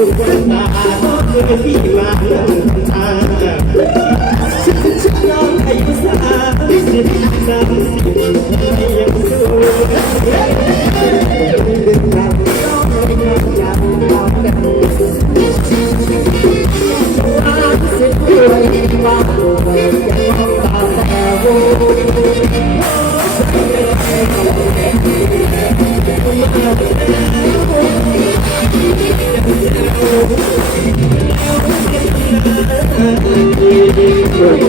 อยุวันตาน้องเคยพี่มาเรื่องทางน้องอายุสามสิบสามสิบยังสาเวลาน้องคุณวันวันคุณวันอนสามสิบสามสิบสามสิบเฮ้ยมาสามสิบห้ามีมองบัดเอาเมื่อตอนก็ไม่เกินสาสามสิบที่ยังสวย สิยังสวยดู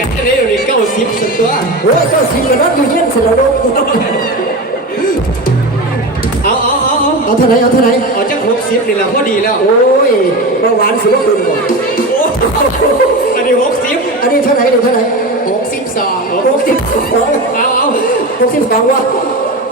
ยดูสิยังสวยสิบแปดจะได้เรียนเก้าสิบสักตัวเฮ้ยเจ้าสิงห์นัดอยู่เย็นเสร็จแล้วลูกเอาเอาเอาเอาเอาเท่าไหร่เอาเท่าไหร่เอาจักหกสิบนี่แหละพอดีแล้ว โอ้ยเบาหวานสิว่าเป็นบ่โอ้อันนี้หกสิบอันนี้เท่าไหร่เดี๋ยวเท่าไหร่หกสิบสองหกสิบสองเอาเอาหกสิบสองวะเ